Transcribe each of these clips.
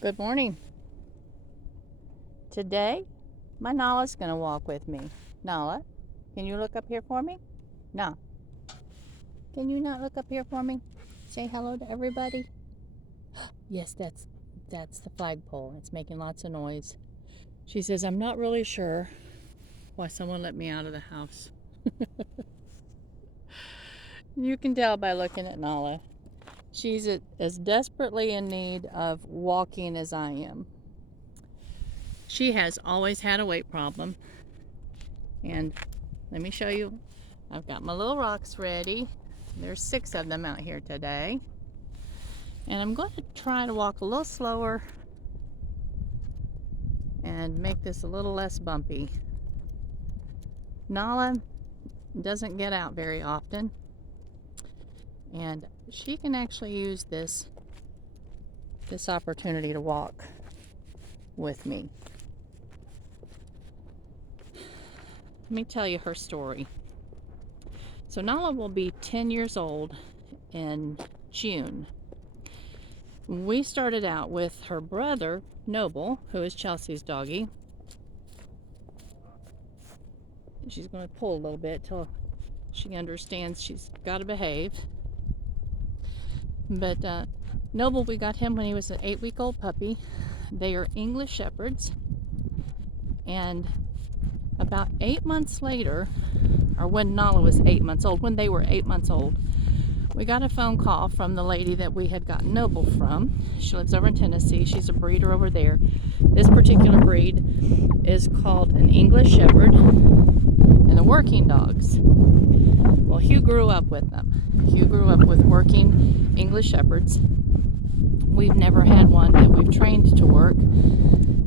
Good morning. Today, my Nala's going to walk with me. Nala, can you look up here for me? Nah, can you not look up here for me? Say hello to everybody. Yes, that's the flagpole. It's making lots of noise. She says, I'm not really sure why someone let me out of the house. You can tell by looking at Nala. She's as desperately in need of walking as I am. She has always had a weight problem. And let me show you. I've got my little rocks ready. There's 6 of them out here today. And I'm going to try to walk a little slower and make this a little less bumpy. Nala doesn't get out very often, and she can actually use this opportunity to walk with me. Let me tell you her story. So Nala will be 10 years old in June. We started out with her brother, Noble, who is Chelsea's doggie. She's going to pull a little bit till she understands she's got to behave. But Noble, we got him when he was an 8-week-old puppy. They are English Shepherds. And about 8 months later, or when Nala was 8 months old, when they were 8 months old, we got a phone call from the lady that we had gotten Noble from. She lives over in Tennessee. She's a breeder over there. This particular breed is called an English Shepherd, and the working dogs. Well, Hugh grew up with them. Hugh grew up with working English Shepherds. We've never had one that we've trained to work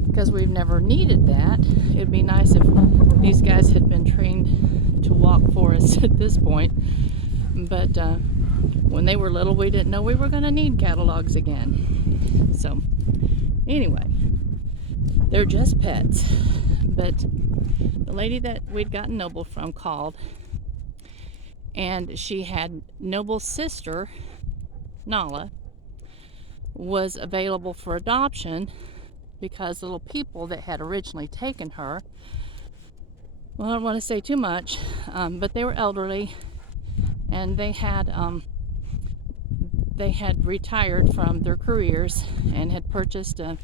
because we've never needed that. It'd be nice if these guys had been trained to walk for us at this point. But when they were little, we didn't know we were going to need catalogs again. So anyway, they're just pets. But the lady that we'd gotten Noble from called, and she had Noble's sister, Nala, was available for adoption because the little people that had originally taken her, well, I don't want to say too much, but they were elderly, and they had retired from their careers and had purchased a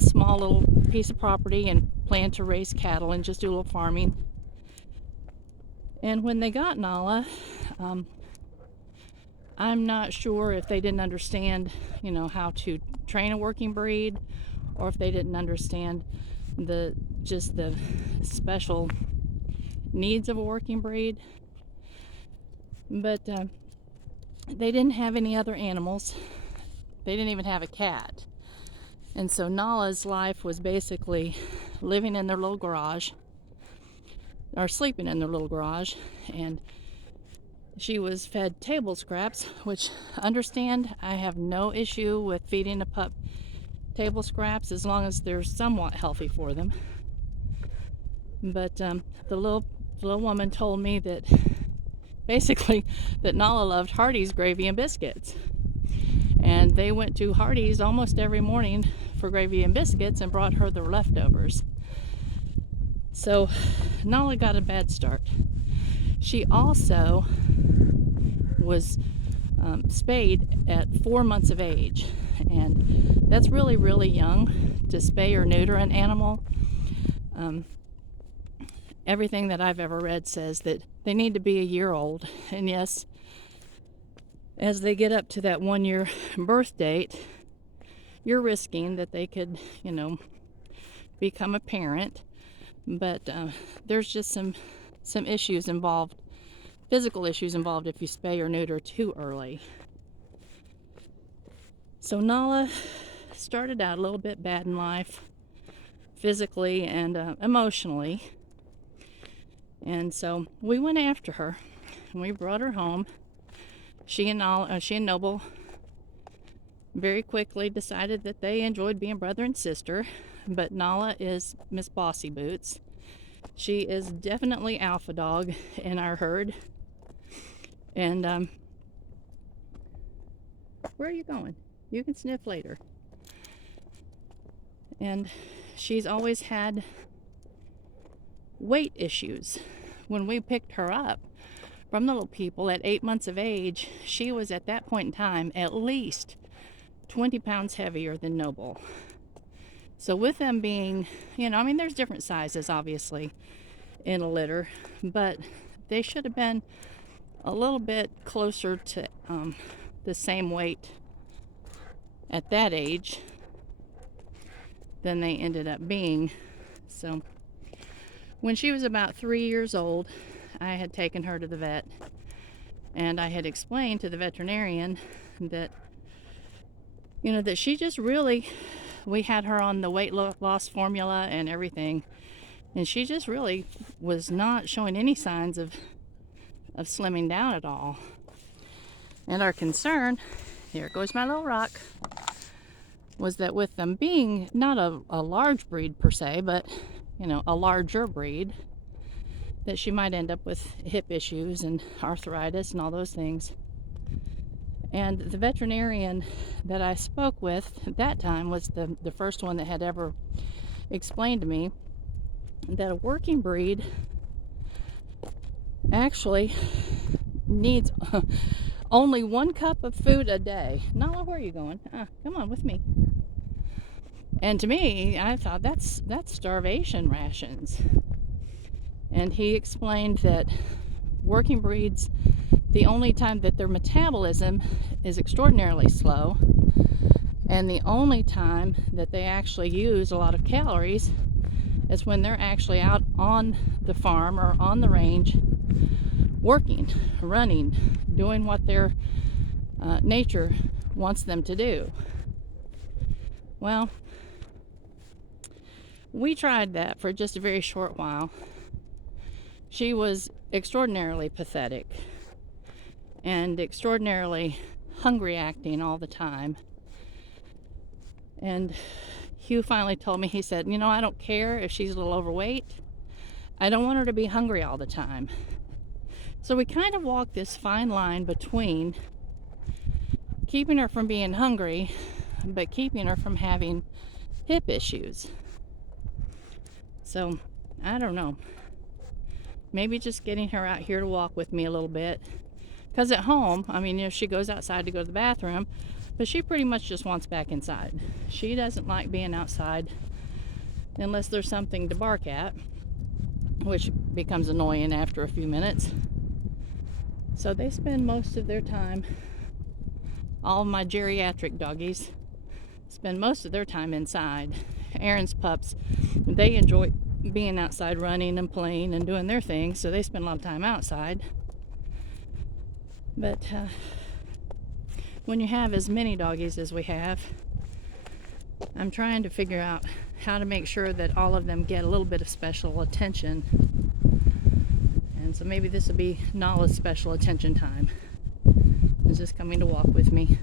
small little piece of property and planned to raise cattle and just do a little farming. And when they got Nala, I'm not sure if they didn't understand, how to train a working breed, or if they didn't understand the special needs of a working breed. But they didn't have any other animals. They didn't even have a cat. And so Nala's life was basically living in their little garage, or sleeping in their little garage, and she was fed table scraps, which, understand, I have no issue with feeding a pup table scraps as long as they're somewhat healthy for them. But the little woman told me that basically that Nala loved Hardee's gravy and biscuits. And they went to Hardee's almost every morning for gravy and biscuits and brought her their leftovers. So Nala got a bad start. She also was spayed at 4 months of age, and that's really, really young to spay or neuter an animal. Everything that I've ever read says that they need to be a year old, and yes, as they get up to that 1-year birth date, you're risking that they could, become a parent. But there's just some issues involved, physical issues involved, if you spay or neuter too early. So Nala started out a little bit bad in life, physically and emotionally. And so we went after her and we brought her home. She and Noble very quickly decided that they enjoyed being brother and sister. But Nala is Miss Bossy Boots. She is definitely alpha dog in our herd. And where are you going? You can sniff later. And she's always had weight issues. When we picked her up from the little people at 8 months of age, she was at that point in time at least 20 pounds heavier than Noble. So with them being, I mean, there's different sizes obviously in a litter, but they should have been a little bit closer to the same weight at that age than they ended up being. So when she was about 3 years old, I had taken her to the vet, and I had explained to the veterinarian that that she just really, we had her on the weight loss formula and everything, and she just really was not showing any signs of slimming down at all. And our concern, here goes my little rock, was that with them being not a large breed per se, but a larger breed, that she might end up with hip issues and arthritis and all those things. And the veterinarian that I spoke with at that time was the first one that had ever explained to me that a working breed actually needs only 1 cup of food a day. Nahla, where are you going? Come on with me. And to me, I thought that's starvation rations. And he explained that working breeds, the only time that their metabolism is extraordinarily slow, and the only time that they actually use a lot of calories is when they're actually out on the farm or on the range working, running, doing what their nature wants them to do. Well, we tried that for just a very short while. She was extraordinarily pathetic and extraordinarily hungry acting all the time. And Hugh finally told me, he said, I don't care if she's a little overweight. I don't want her to be hungry all the time. So we kind of walked this fine line between keeping her from being hungry, but keeping her from having hip issues. So, I don't know. Maybe just getting her out here to walk with me a little bit. Because at home, I mean, she goes outside to go to the bathroom, but she pretty much just wants back inside. She doesn't like being outside unless there's something to bark at, which becomes annoying after a few minutes. So they spend most of their time, all of my geriatric doggies spend most of their time inside. Aaron's pups, they enjoy being outside running and playing and doing their thing, so they spend a lot of time outside. But when you have as many doggies as we have, I'm trying to figure out how to make sure that all of them get a little bit of special attention. And so maybe this will be Nahla's special attention time. Is just coming to walk with me.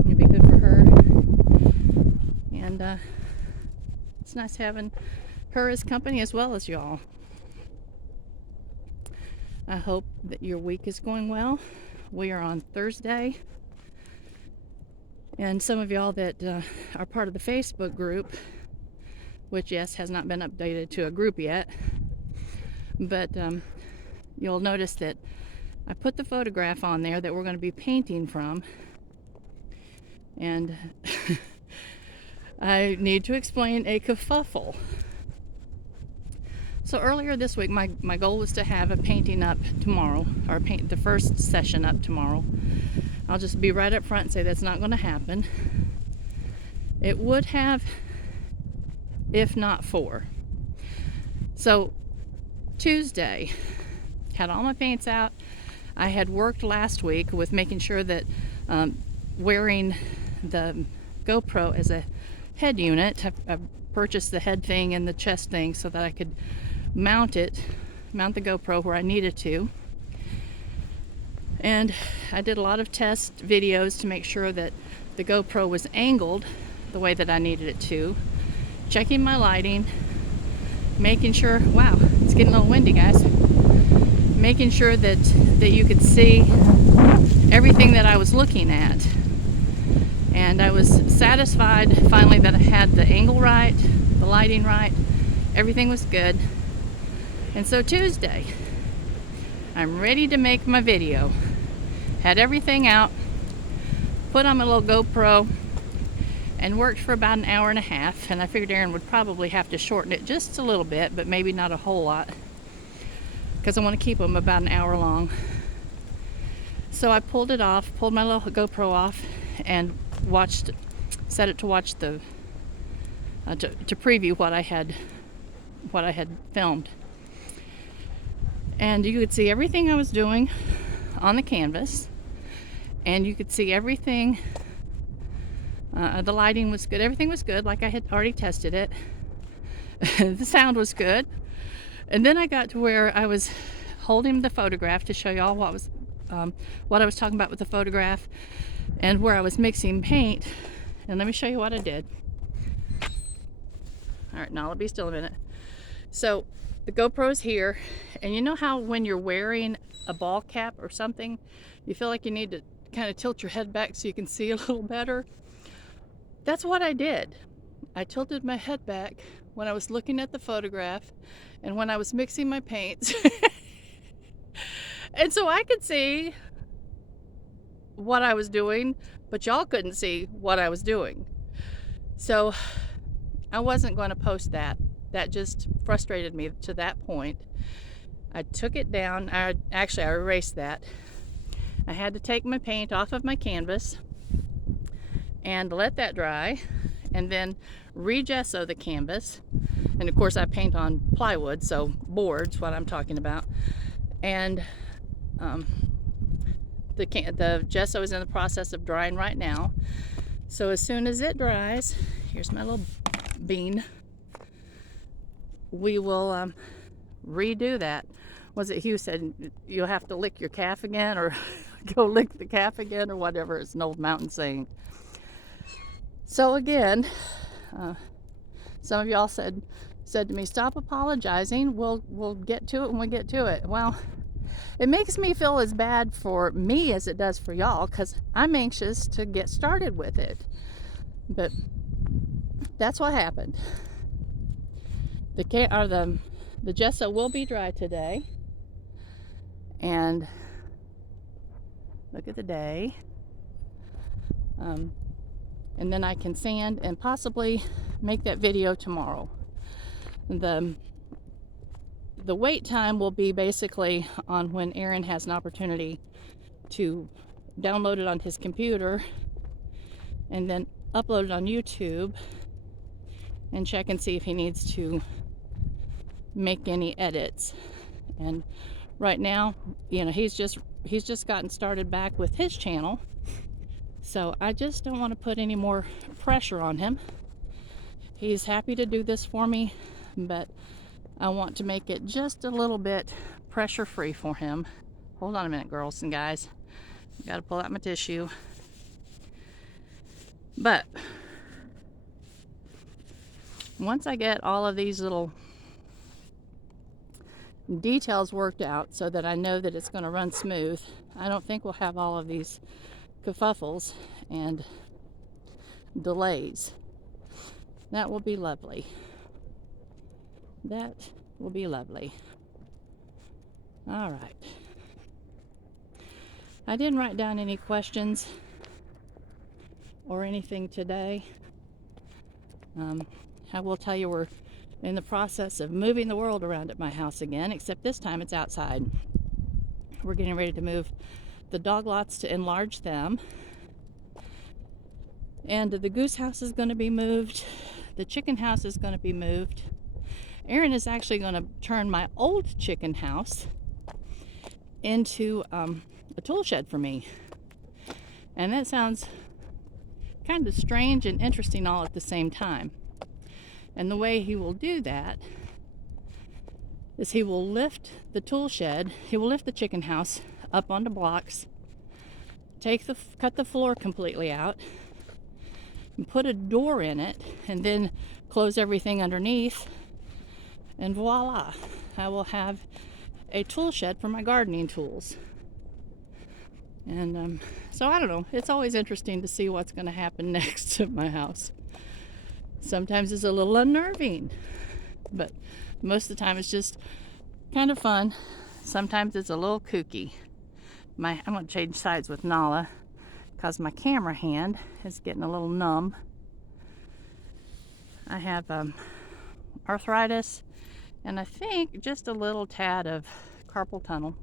It'll be good for her. And it's nice having her as company as well as y'all. I hope that your week is going well. We are on Thursday. And some of y'all that are part of the Facebook group, which, yes, has not been updated to a group yet, but you'll notice that I put the photograph on there that we're going to be painting from. And I need to explain a kerfuffle. So earlier this week, my goal was to have a painting up tomorrow, or paint the first session up tomorrow. I'll just be right up front and say that's not going to happen. It would have, if not for. So Tuesday, had all my paints out. I had worked last week with making sure that wearing the GoPro as a head unit, I purchased the head thing and the chest thing so that I could mount the GoPro where I needed to. And I did a lot of test videos to make sure that the GoPro was angled the way that I needed it to, checking my lighting, making sure, wow, it's getting a little windy, guys, making sure that you could see everything that I was looking at. And I was satisfied finally that I had the angle right, the lighting right, everything was good. And so Tuesday, I'm ready to make my video. Had everything out, put on my little GoPro, and worked for about an hour and a half. And I figured Aaron would probably have to shorten it just a little bit, but maybe not a whole lot, because I want to keep them about an hour long. So I pulled it off, pulled my little GoPro off, and set it to watch the to preview what I had filmed. And you could see everything I was doing on the canvas, and you could see everything. The lighting was good, everything was good, like I had already tested it. The sound was good. And then I got to where I was holding the photograph to show y'all what I was talking about with the photograph, and where I was mixing paint. And let me show you what I did. All right, Nahla, be still a minute. So the GoPro's here, and you know how when you're wearing a ball cap or something, you feel like you need to kind of tilt your head back so you can see a little better? That's what I did. I tilted my head back when I was looking at the photograph and when I was mixing my paints. And so I could see what I was doing, but y'all couldn't see what I was doing. So I wasn't going to post that. That just frustrated me to that point. I took it down. I erased that. I had to take my paint off of my canvas and let that dry, and then re-gesso the canvas. And of course I paint on plywood, so boards, what I'm talking about. And the gesso is in the process of drying right now. So as soon as it dries, here's my little bean, we will redo that. Was it Hugh said you'll have to lick your calf again, or go lick the calf again, or whatever? It's an old mountain saying. So again, some of y'all said to me, stop apologizing, we'll get to it when we get to it. Well, it makes me feel as bad for me as it does for y'all, because I'm anxious to get started with it. But that's what happened. The gesso will be dry today, and look at the day. And then I can sand and possibly make that video tomorrow. The wait time will be basically on when Aaron has an opportunity to download it on his computer and then upload it on YouTube, and check and see if he needs to make any edits. And right now, you know, he's just gotten started back with his channel. So I just don't want to put any more pressure on him. He's happy to do this for me, but I want to make it just a little bit pressure-free for him. Hold on a minute, girls and guys. Got to pull out my tissue. But once I get all of these little details worked out so that I know that it's going to run smooth, I don't think we'll have all of these kerfuffles and delays. That will be lovely. That will be lovely. All right. I didn't write down any questions or anything today. I will tell you, we're in the process of moving the world around at my house again, except this time it's outside. We're getting ready to move the dog lots to enlarge them, and the goose house is going to be moved. The chicken house is going to be moved. Aaron is actually going to turn my old chicken house into a tool shed for me, and that sounds kind of strange and interesting all at the same time. And the way he will do that is he will lift the tool shed, he will lift the chicken house up onto blocks, cut the floor completely out, and put a door in it, and then close everything underneath, and voila, I will have a tool shed for my gardening tools. And so I don't know. It's always interesting to see what's going to happen next to my house. Sometimes it's a little unnerving, but most of the time it's just kind of fun. Sometimes it's a little kooky. I'm going to change sides with Nahla because my camera hand is getting a little numb. I have arthritis and I think just a little tad of carpal tunnel.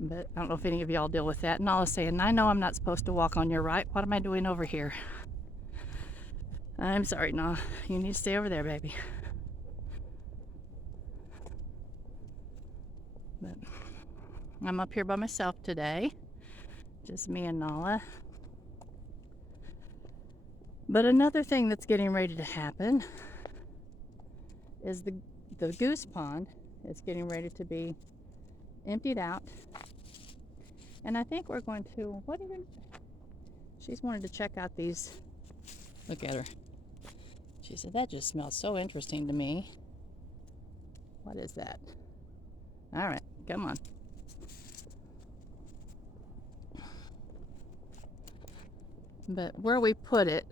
But I don't know if any of y'all deal with that. Nahla's saying, I know I'm not supposed to walk on your right. What am I doing over here? I'm sorry, Nahla. You need to stay over there, baby. But I'm up here by myself today. Just me and Nahla. But another thing that's getting ready to happen is the goose pond is getting ready to be emptied out. And I think we're going to, she's wanted to check out these. Look at her. She said, that just smells so interesting to me. What is that? All right, come on. But where we put it,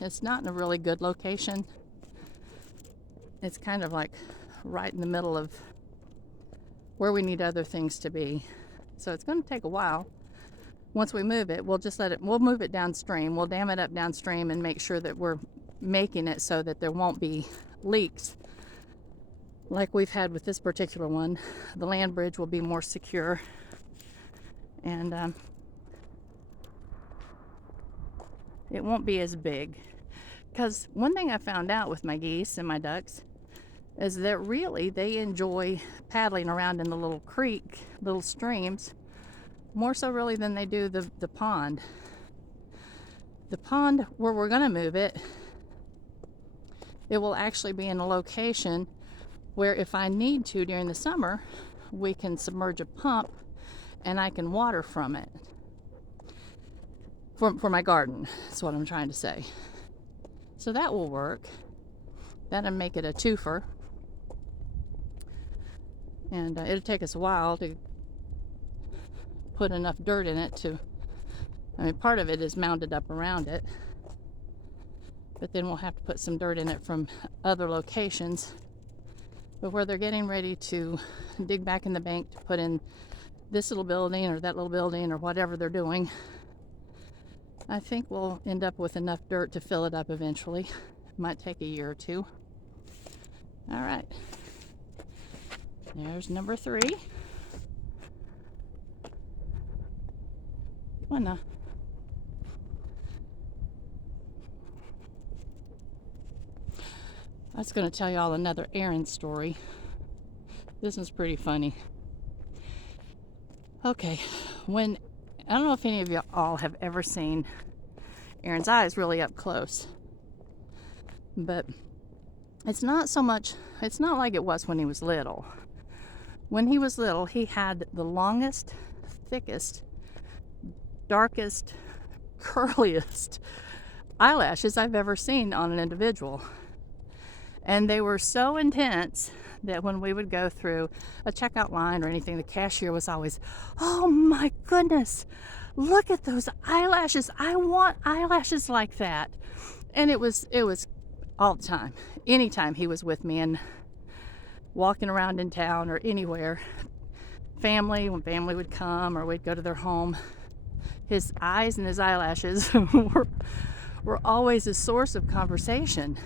it's not in a really good location. It's kind of like right in the middle of where we need other things to be. So it's going to take a while. Once we move it, we'll move it downstream. We'll dam it up downstream and make sure that we're making it so that there won't be leaks like we've had with this particular one. The land bridge will be more secure. And it won't be as big. Because one thing I found out with my geese and my ducks is that really they enjoy paddling around in the little creek, little streams, more so really than they do the pond. The pond where we're going to move it, it will actually be in a location where if I need to during the summer, we can submerge a pump and I can water from it. For my garden, that's what I'm trying to say. So that will work. That'll make it a twofer. And it'll take us a while to put enough dirt in it part of it is mounded up around it. But then we'll have to put some dirt in it from other locations. But where they're getting ready to dig back in the bank to put in this little building or that little building or whatever they're doing, I think we'll end up with enough dirt to fill it up eventually. Might take a year or two. All right. There's number 3. Come on now. I was going to tell y'all another Aaron story. This is pretty funny. Okay, I don't know if any of you all have ever seen Aaron's eyes really up close. But it's not like it was when he was little. When he was little, he had the longest, thickest, darkest, curliest eyelashes I've ever seen on an individual. And they were so intense that when we would go through a checkout line or anything, the cashier was always, oh my goodness, look at those eyelashes. I want eyelashes like that. And it was all the time. Anytime he was with me and walking around in town or anywhere, when family would come or we'd go to their home, his eyes and his eyelashes were always a source of conversation.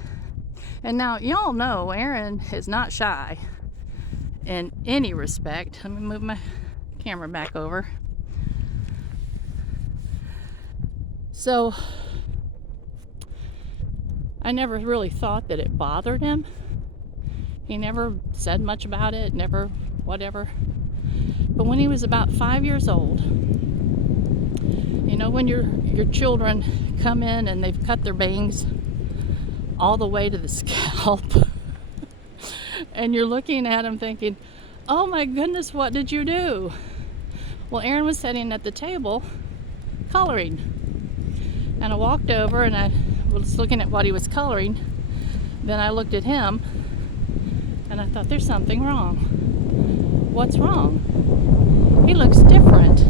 And now y'all know Aaron is not shy in any respect. Let me move my camera back over. So I never really thought that it bothered him. He never said much about it, never whatever. But when he was about 5 years old, you know, when your children come in and they've cut their bangs all the way to the scalp and you're looking at him thinking, oh my goodness, what did you do? Well, Aaron was sitting at the table coloring, and I walked over and I was looking at what he was coloring. Then I looked at him and I thought, there's something wrong. What's wrong? he looks different.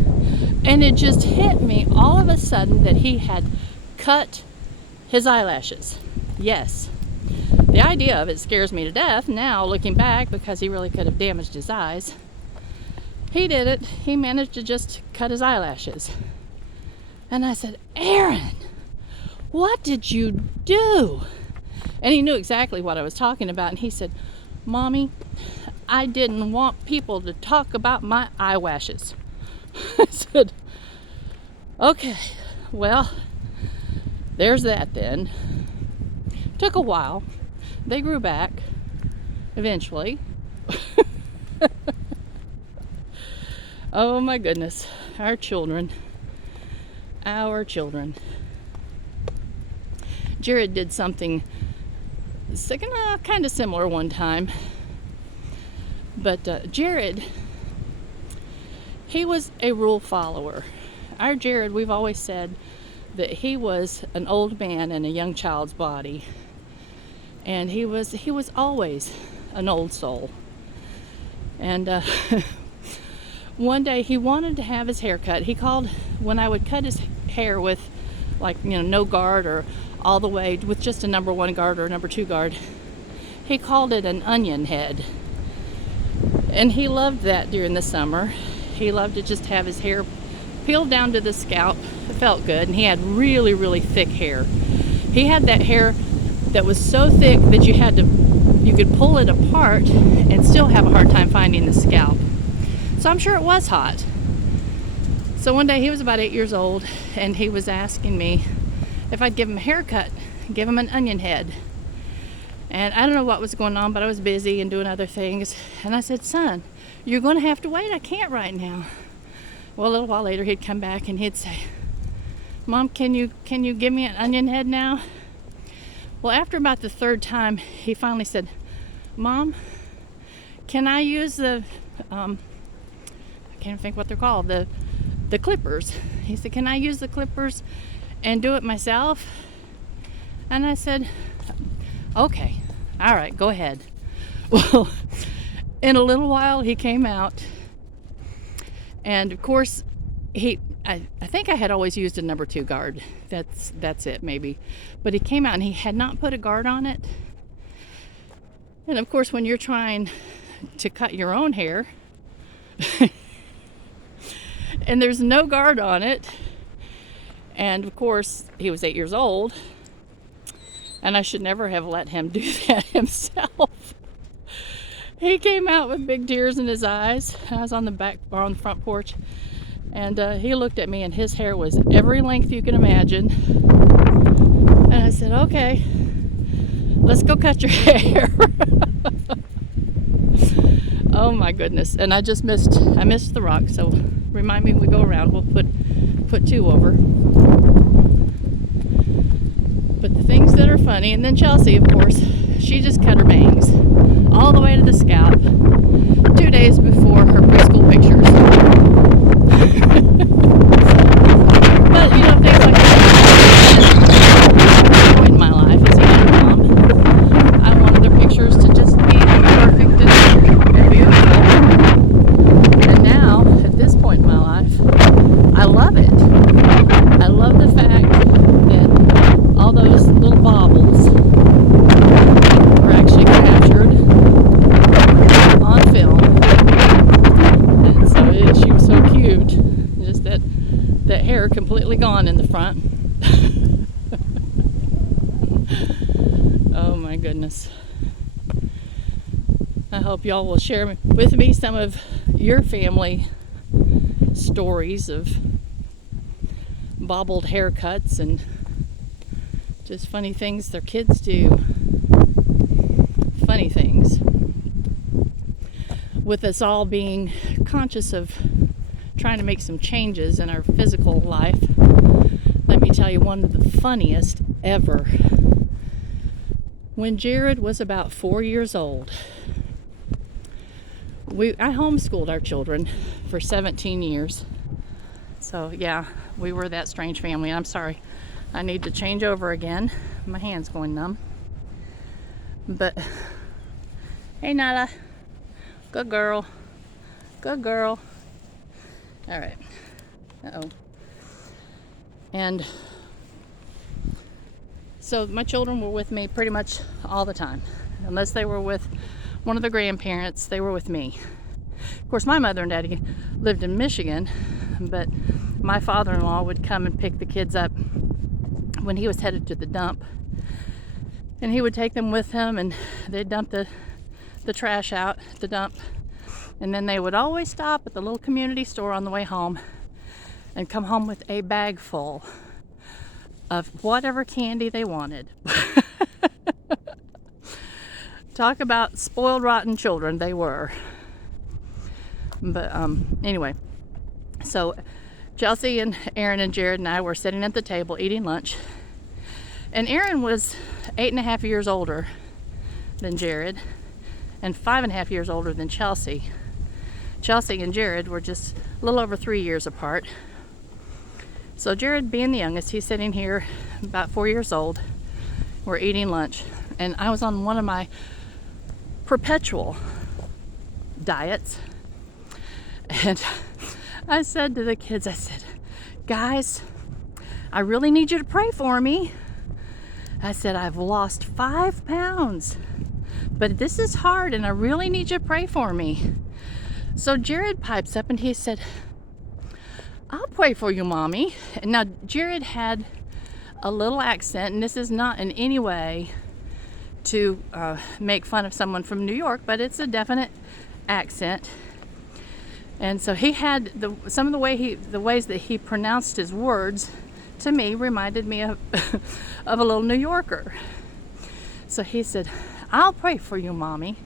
And it just hit me all of a sudden that he had cut his eyelashes. Yes. The idea of it scares me to death now, looking back, because he really could have damaged his eyes. He did it. He managed to just cut his eyelashes. And I said, Aaron, what did you do? And he knew exactly what I was talking about. And he said, Mommy, I didn't want people to talk about my eyelashes. I said, okay, well, there's that then. Took a while. They grew back eventually. Oh my goodness, our children. Jared did something kind of similar one time. But Jared, he was a rule follower. Our Jared, we've always said that he was an old man in a young child's body. And he was always an old soul. And one day he wanted to have his hair cut. He called, when I would cut his hair with, like, no guard or all the way with just a number 1 guard or a number 2 guard, he called it an onion head. And he loved that during the summer. He loved to just have his hair peeled down to the scalp. It felt good. And he had really, really thick hair. He had that hair that was so thick that you could pull it apart and still have a hard time finding the scalp. So I'm sure it was hot. So one day he was about 8 years old, and he was asking me if I'd give him a haircut, give him an onion head. And I don't know what was going on, but I was busy and doing other things. And I said, son, you're going to have to wait. I can't right now. Well, a little while later, he'd come back and he'd say, Mom, can you give me an onion head now? Well, after about the 3rd time, he finally said, Mom, can I use the, I can't think what they're called, the clippers. He said, can I use the clippers and do it myself? And I said, okay, all right, go ahead. Well, in a little while, he came out. And of course, I think I had always used a number 2 guard. That's it, maybe. But he came out and he had not put a guard on it. And of course, when you're trying to cut your own hair and there's no guard on it, and of course, he was 8 years old, and I should never have let him do that himself. He came out with big tears in his eyes. I was on the front porch, and he looked at me, and his hair was every length you can imagine. And I said, okay, let's go cut your hair. Oh my goodness. And I missed the rock, so remind me when we go around, we'll put 2 over. But the things that are funny, and then Chelsea, of course, she just cut her bangs all the way to the scalp 2 days before her preschool pictures. But things like that. Point in my life as a young mom, I wanted their pictures to just be perfect and beautiful. And now, at this point in my life, I love it. I love the fact that all those little baubles were actually captured on film. And so she was so cute. Just that hair completely gone in the front. Oh my goodness. I hope y'all will share with me some of your family stories of bobbled haircuts and just funny things their kids do. Funny things. With us all being conscious of trying to make some changes in our physical life, let me tell you one of the funniest ever. When Jared was about 4 years old, I homeschooled our children for 17 years. So yeah, we were that strange family. I'm sorry, I need to change over again. My hand's going numb. But hey, Nahla, good girl, good girl. All right. Uh-oh. And so my children were with me pretty much all the time. Unless they were with one of the grandparents, they were with me. Of course, my mother and daddy lived in Michigan, but my father-in-law would come and pick the kids up when he was headed to the dump. And he would take them with him, and they'd dump the trash out at the dump. And then they would always stop at the little community store on the way home and come home with a bag full of whatever candy they wanted. Talk about spoiled, rotten children, they were. But anyway, so Chelsea and Aaron and Jared and I were sitting at the table eating lunch. And Aaron was 8.5 years older than Jared and 5.5 years older than Chelsea. Chelsea and Jared were just a little over 3 years apart. So Jared, being the youngest, he's sitting here about 4 years old. We're eating lunch. And I was on one of my perpetual diets. And I said to the kids, I said, guys, I really need you to pray for me. I said, I've lost 5 pounds, but this is hard and I really need you to pray for me. So Jared pipes up and he said, I'll pray for you, Mommy. And now Jared had a little accent, and this is not in any way to make fun of someone from New York, but it's a definite accent. And so he had some of the ways that he pronounced his words to me reminded me of of a little New Yorker. So he said, I'll pray for you, Mommy.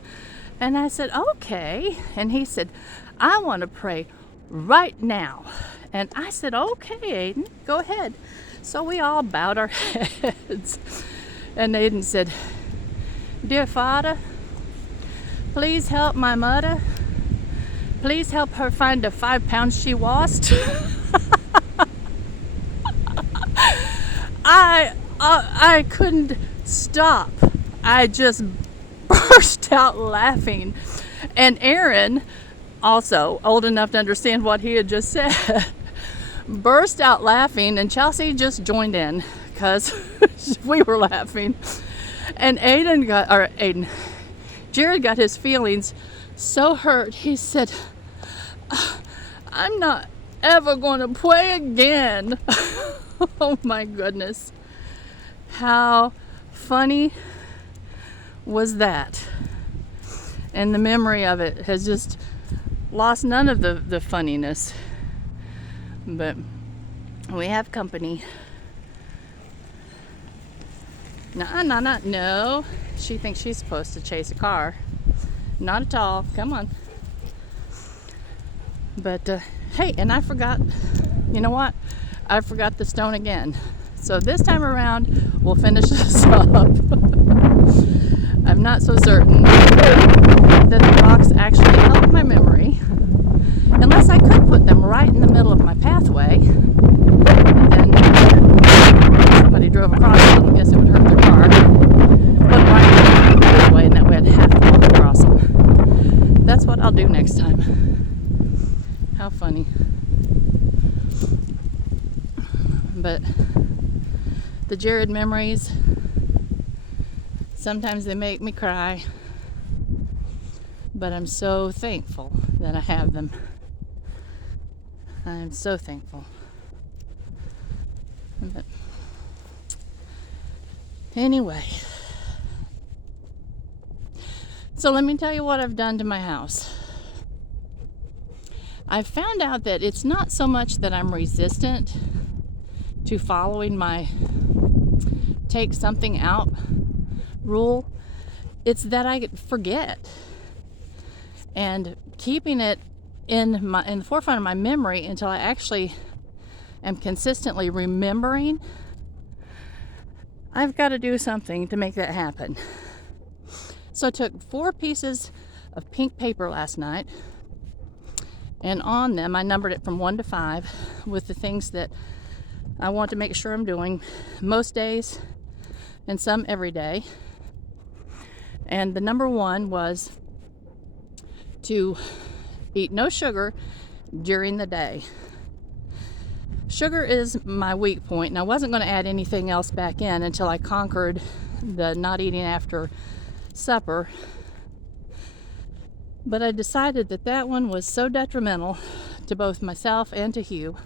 And I said, okay. And he said, I want to pray right now. And I said, okay, Aiden, go ahead. So we all bowed our heads. And Aiden said, Dear Father, please help my mother. Please help her find the 5 pounds she lost. I couldn't stop. I just burst out laughing. And Aaron, also old enough to understand what he had just said, burst out laughing, and Chelsea just joined in because we were laughing. And Jared got his feelings so hurt. He said, I'm not ever going to play again. Oh my goodness. How funny was that? And the memory of it has just lost none of the funniness. But we have company. No. She thinks she's supposed to chase a car. Not at all. Come on. But hey, and I forgot, you know what? I forgot the stone again. So this time around, we'll finish this up. I'm not so certain that the rocks actually help my memory, unless I could put them right in the middle of my pathway, and then if somebody drove across them, I guess it would hurt their car. Put them right this way, and that way I'd have to walk across them. That's what I'll do next time. How funny. But the Jared memories, sometimes they make me cry, but I'm so thankful that I have them. I'm so thankful. But anyway, so let me tell you what I've done to my house. I've found out that it's not so much that I'm resistant to following my take something out rule, it's that I forget, and keeping it in the forefront of my memory until I actually am consistently remembering. I've got to do something to make that happen. So I took 4 pieces of pink paper last night, and on them I numbered it from 1 to 5 with the things that I want to make sure I'm doing most days and some every day. And the number 1 was to eat no sugar during the day. Sugar is my weak point, and I wasn't going to add anything else back in until I conquered the not eating after supper. But I decided that that one was so detrimental to both myself and to Hugh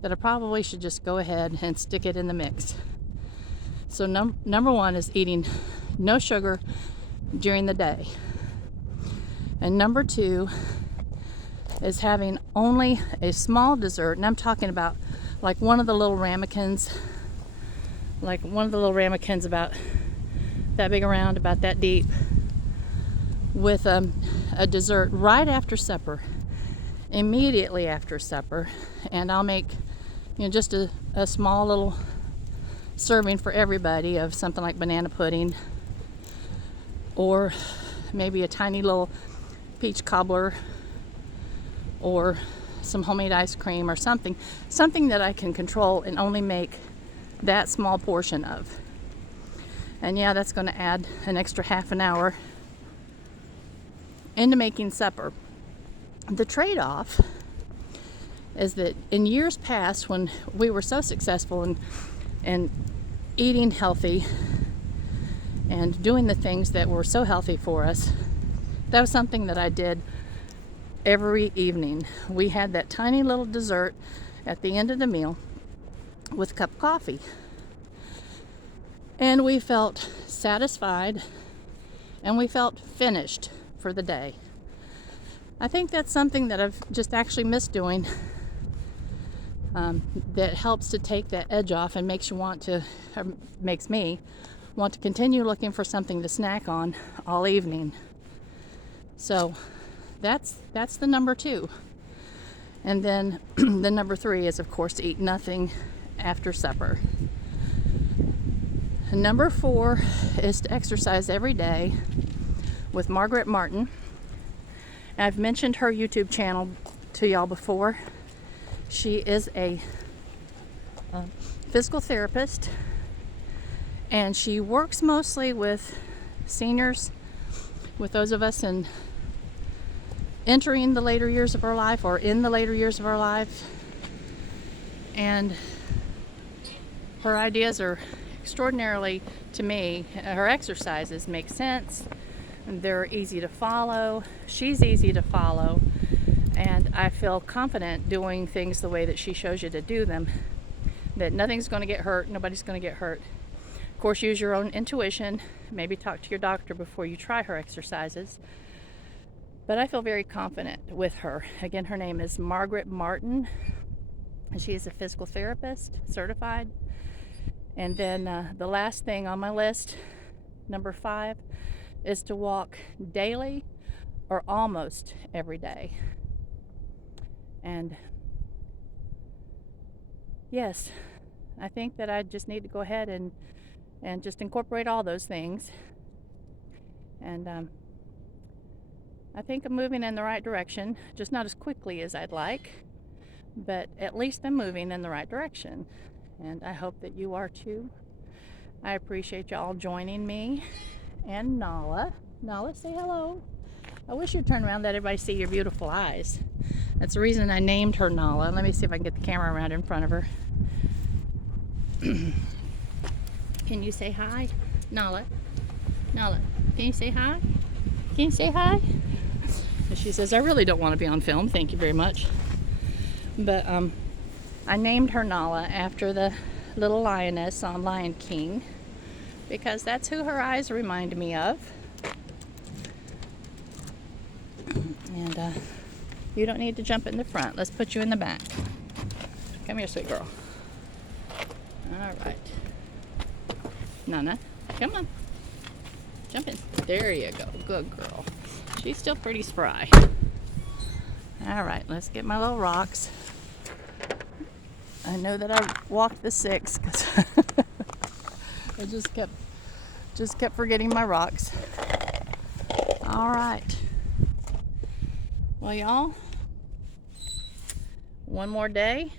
that I probably should just go ahead and stick it in the mix. So number one is eating no sugar during the day. And number two is having only a small dessert, and I'm talking about like one of the little ramekins, about that big around, about that deep, with a dessert right after supper, immediately after supper. And I'll make, just a small little serving for everybody of something like banana pudding, or maybe a tiny little peach cobbler, or some homemade ice cream, or something that I can control and only make that small portion of. And yeah, that's going to add an extra half an hour into making supper. The trade-off is that in years past, when we were so successful in eating healthy and doing the things that were so healthy for us, that was something that I did every evening. We had that tiny little dessert at the end of the meal with a cup of coffee. And we felt satisfied and we felt finished for the day. I think that's something that I've just actually missed doing, that helps to take that edge off and makes me want to continue looking for something to snack on all evening. So that's the number two. And then the number three is, of course, to eat nothing after supper. And number four is to exercise every day with Margaret Martin. And I've mentioned her YouTube channel to y'all before. She is a physical therapist, and she works mostly with seniors, with those of us entering the later years of our life, or in the later years of our life. And her ideas are extraordinarily, to me, her exercises make sense, and they're easy to follow. She's easy to follow, and I feel confident doing things the way that she shows you to do them, that nothing's going to get hurt, nobody's going to get hurt. Of course, use your own intuition, maybe talk to your doctor before you try her exercises. But I feel very confident with her. Again, her name is Margaret Martin. She is a physical therapist, certified. And then the last thing on my list, number 5, is to walk daily or almost every day. And yes, I think that I just need to go ahead and just incorporate all those things. And I think I'm moving in the right direction, just not as quickly as I'd like, but at least I'm moving in the right direction. And I hope that you are too. I appreciate y'all joining me. And Nahla. Nahla, say hello. I wish you'd turn around and let everybody see your beautiful eyes. That's the reason I named her Nahla. Let me see if I can get the camera around in front of her. Can you say hi? Nahla? Nahla, can you say hi? Can you say hi? And she says, I really don't want to be on film. Thank you very much. But I named her Nahla after the little lioness on Lion King, because that's who her eyes remind me of. And you don't need to jump in the front. Let's put you in the back. Come here, sweet girl. All right. Nana, come on. Jump in. There you go. Good girl. She's still pretty spry. All right, let's get my little rocks. I know that I walked the 6 because I just kept forgetting my rocks. All right. Well, y'all, one more day.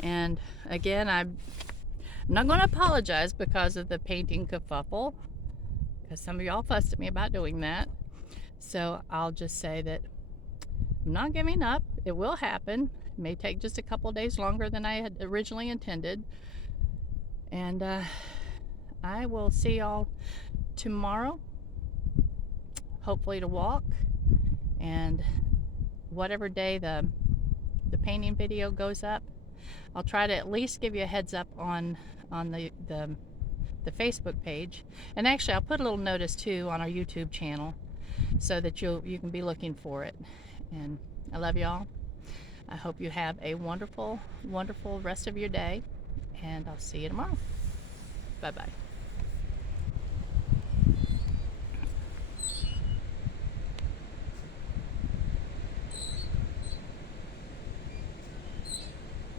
And again, I'm not going to apologize because of the painting kerfuffle, because some of y'all fussed at me about doing that. So I'll just say that I'm not giving up. It will happen. It may take just a couple days longer than I had originally intended. And I will see y'all tomorrow, hopefully to walk. And whatever day the painting video goes up, I'll try to at least give you a heads up on the Facebook page. And actually, I'll put a little notice too on our YouTube channel so that you can be looking for it. And I love y'all. I hope you have a wonderful, wonderful rest of your day, and I'll see you tomorrow. Bye-bye.